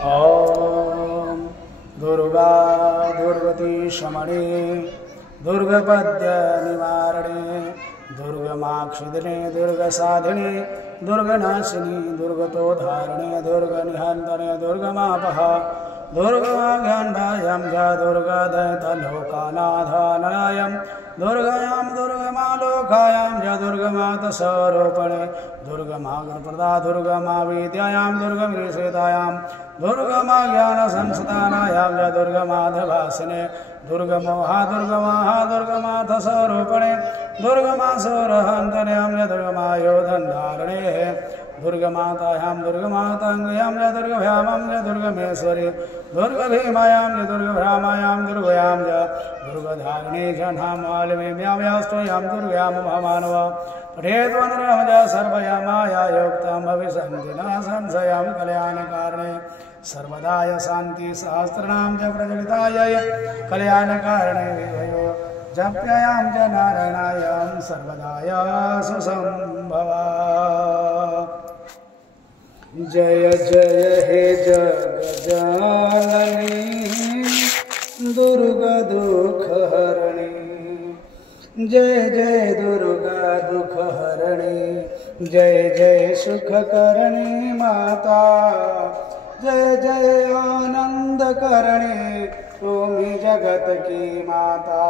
ॐ दुर्गा दुर्गति शमने दुर्गपद्य निवारणे दुर्गमाक्षिदिने दुर्गसाधिने दुर्गनाशिनी दुर्गतोधारणे दुर्गनिहन्तने दुर्गमापः दुर्गमाघण्टायां च दुर्गादयितलोकानाधानायां दुर्गायां दुर्गमालोकायां च दुर्गमातस्वरूपणे दुर्गमाग्रप्रदा दुर्गमाविद्यायां दुर्गमृषेतायां दुर्गमाज्ञानसंस्थानायां च दुर्गमाधभासिने दुर्गमातस्वरूपणे दुर्गमासुरहन्तन्यां च दुर्गमायोधन्धारणे दुर्गमातायां दुर्गमाताङ्गयां च दुर्गभ्यामां च दुर्गमेश्वरी दुर्गभीमायां च दुर्गभ्रामायां दुर्गयां च दुर्गधारिणे च नामालिमेम्याव्यास्तोयां दुर्गयां महामानव पठेत्वनरहं च सर्वयामाया योक्तं भविसन्धिना संशयं कल्याणकारणे सर्वदाय शान्ति सहस्रनाम च प्रज्वलिताय कल्याणकारणे विभयो जप्यायां च नारायणायां सर्वदाय सुसंभवा। जय जय हे जगज्जननी दुर्गा दुख हरणी जय जय दुर्गा दुख हरणी जय जय सुख करणी माता जय जय आनंद करणी तुम्ही जगत की माता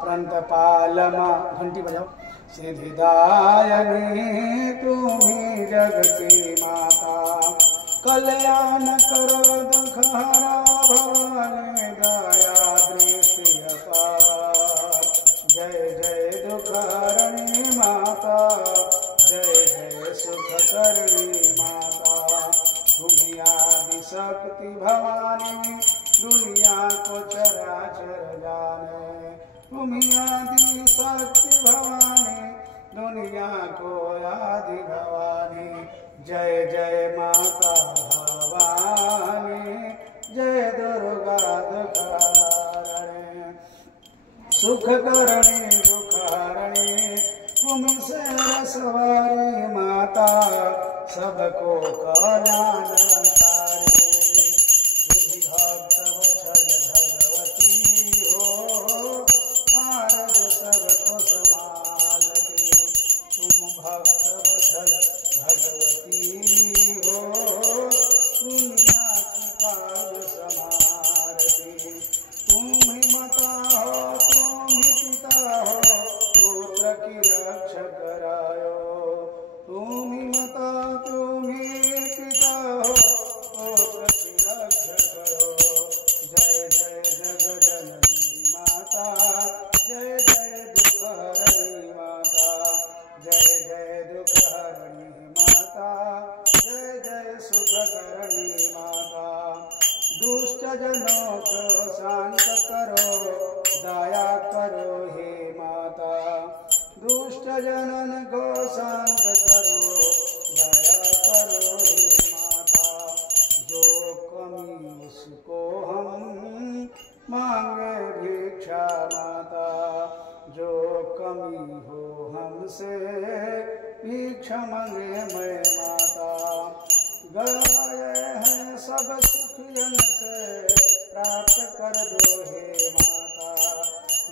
प्रणतपालमा घंटी बजाओ सिद्धिदायनी तुम्ही जग की माता कल्याण करो दुख हरा भवानी दया दृष्टि अपार जय जय दुख हरणी माता जय जय सुख करणी माता तुम्ही आदि शक्ति भवानी दुनिया को चराचर जाने तुम्ही आदि शक्ति भवानी दुनिया को आदि भवानी जय जय माता भवानी जय दुर्गा दुखारणी सुख करणी दुख हरणी तुम्ही से रसवारी माता सबको कल्याणकारी तुम्ही भक्त वत्सल भगवती हो भारत सबको संभालती तुम भक्त वत्सल भगवती हो दुनिया की काज संभालती तुम ही माता हो तुम ही पिता हो पुत्र की रक्षा करायो तुम ही माता तुम ही पिता हो पुत्र की रक्षा करो जय जय जग जननी माता जय जय दुख हरणी माता जय जय दुख हरणी माता जय जय सुख करणी माता दुष्ट जनों को शांत करो दया करो हे माता दुष्ट जनन को शांत करो दया करो हे माता जो कमी उसको हम मांगे भिक्षा माता जो कमी हो हमसे भिक्षा मांगे मैं माता गए हैं सब सुखियन से प्राप्त कर दो हे माता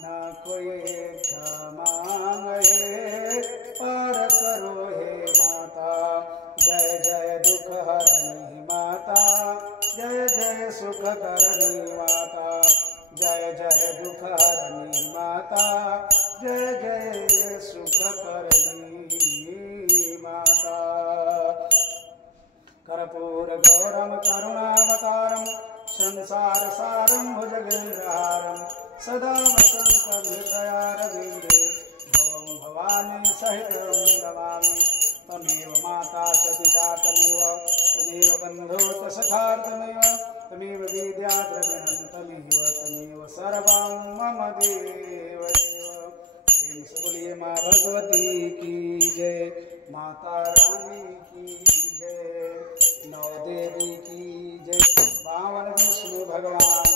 न कोई भिक्षा मांगे पार करो हे माता जय जय दुख हरणी माता जय जय सुख करणी माता जय जय दुख हरणी माता जय जय सुख करणी माता कर्पूर गौरम करुणावतारम संसार सारम भुजगेन्द्रहारम सदा वसंतं हृदयारविन्दे भवं भवानी सहितं नमामि तमेव माता च पिता तमेव बन्धो च सखा तमेव विद्या द्रविणं तमेव सर्वं मम देव प्रेम से बोलिए माँ भगवती की जय माता रानी की जय नौ देवी की जय बावन विष्णु भगवान